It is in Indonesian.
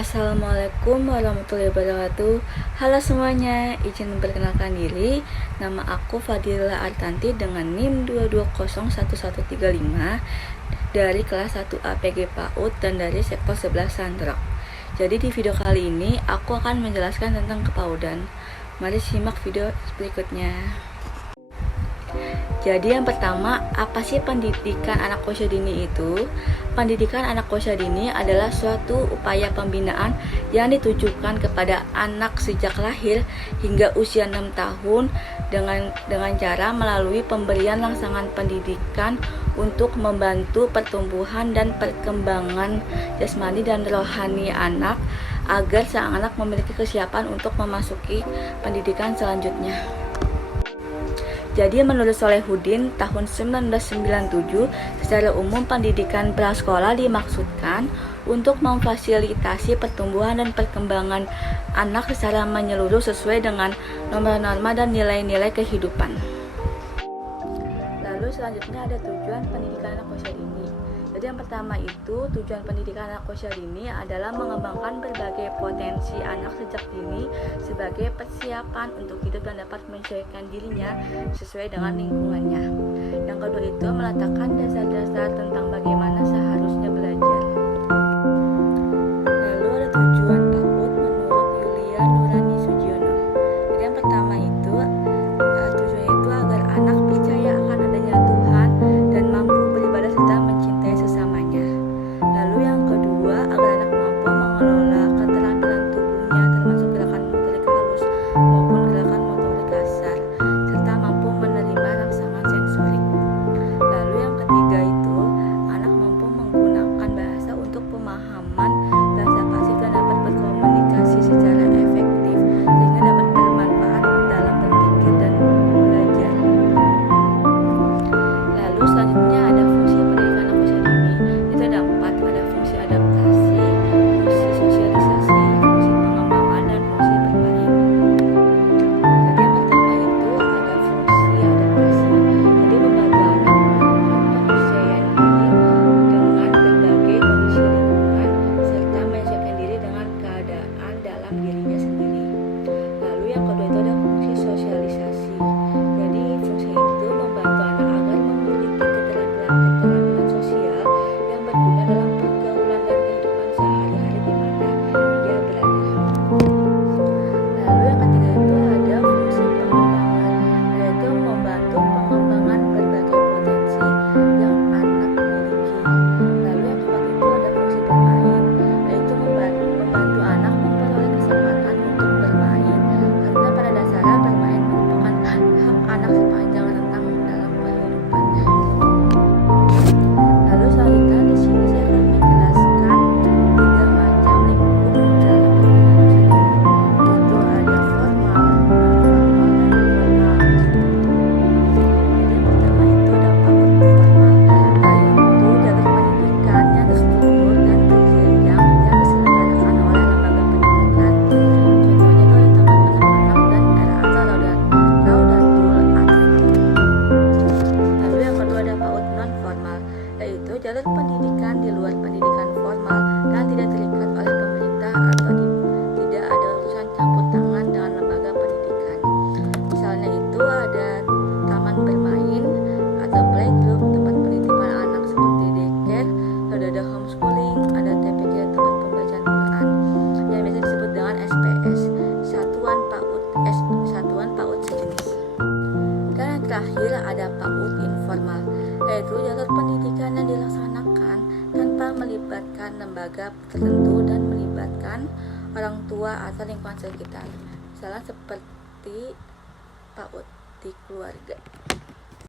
Assalamualaikum warahmatullahi wabarakatuh. Halo semuanya, izin memperkenalkan diri. Nama aku Fadila Artanti dengan NIM 2201135 dari kelas 1A PG PAUD dan dari sektor 11 Sandra. Jadi di video kali ini aku akan menjelaskan tentang kepaudan. Mari simak video berikutnya. Jadi yang pertama, apa sih pendidikan anak usia dini itu? Pendidikan anak usia dini adalah suatu upaya pembinaan yang ditujukan kepada anak sejak lahir hingga usia 6 tahun dengan cara melalui pemberian rangsangan pendidikan untuk membantu pertumbuhan dan perkembangan jasmani dan rohani anak agar sang anak memiliki kesiapan untuk memasuki pendidikan selanjutnya. Jadi menurut Solehuddin tahun 1997, secara umum pendidikan prasekolah dimaksudkan untuk memfasilitasi pertumbuhan dan perkembangan anak secara menyeluruh sesuai dengan norma-norma dan nilai-nilai kehidupan. Lalu selanjutnya ada tujuan pendidikan anak usia dini. Jadi yang pertama itu tujuan pendidikan anak usia dini adalah mengembangkan berbagai potensi anak sejak dini sebagai persiapan untuk hidup dan dapat menyesuaikan dirinya sesuai dengan lingkungannya. Yang kedua itu meletakkan dasar-dasar tentang bagaimana seharusnya belajar. Lalu ada tujuan PAUD menurut Yulia Nurani Sujiono. Jadi yang pertama itu tujuannya itu agar anak percaya akan adanya Tuhan dan mampu beribadah serta mencintai sesamanya. Lalu yang kedua, agar anak mampu mengelola keterampilan tubuhnya termasuk gerakan motorik halus maupun gerakan motorik kasar serta mampu menerima rangsangan sensorik. Lalu yang ketiga itu, anak mampu menggunakan bahasa untuk pemahaman bahasa pasif dan dapat berkomunikasi secara efektif sehingga dapat bermanfaat dalam berpikir dan belajar. Lalu selanjutnya ada fungsi pendidikan anak usia dini. Itu ada 4, ada fungsi adaptasi, fungsi sosialisasi, fungsi pengembangan, dan fungsi bermain. Jadi yang pertama itu ada fungsi adaptasi. Jadi membantu anak melakukan penyesuaian diri dengan berbagai kondisi lingkungan serta menyesuaikan diri dengan keadaan dalam dirinya sendiri. Lalu yang kedua itu ada fungsi sosialisasi. Jadi fungsi itu membantu anak agar memiliki keterampilan sosial yang berguna dalam pergaulan dan kehidupan sehari-hari di mana dia berada. Lalu yang ketiga itu ada fungsi pengembangan, yaitu membantu pengembangan berbagai potensi yang anak miliki. Lalu yang keempat itu ada fungsi bermain, yaitu membantu anak memperoleh kesempatan untuk bermain, karena pada dasarnya bermain merupakan hak anak sepanjang rentang dalam kehidupannya. Lalu selanjutnya di sini saya akan menjelaskan 3 macam lingkup dalam pendidikan usia dini, yaitu ada formal, non-formal, dan informal. Jadi yang pertama itu ada PAUD formal, yaitu jalur pendidikan yang terstruktur dan berjenjang yang diselenggarakan oleh lembaga pendidikan. Contohnya itu ada Taman Anak-anak dan RAA Raudatul Atfal. Lalu yang kedua ada PAUD non-formal, yaitu jalur pendidikan di luar pendidikan formal dan tidak terikat oleh pemerintah atau tidak ada urusan campur tangan dengan lembaga pendidikan. Misalnya itu ada taman bermain atau playgroup, tempat penitipan anak seperti daycare, lalu ada homeschooling, ada TPK tempat pembacaan Quran yang biasa disebut dengan SPS, satuan PAUD sejenis. Dan yang terakhir ada PAUD informal, yaitu jalur pendidikan yang dilaksanakan tanpa melibatkan lembaga tertentu dan melibatkan orang tua atau lingkungan sekitar, misalnya seperti PAUD di keluarga.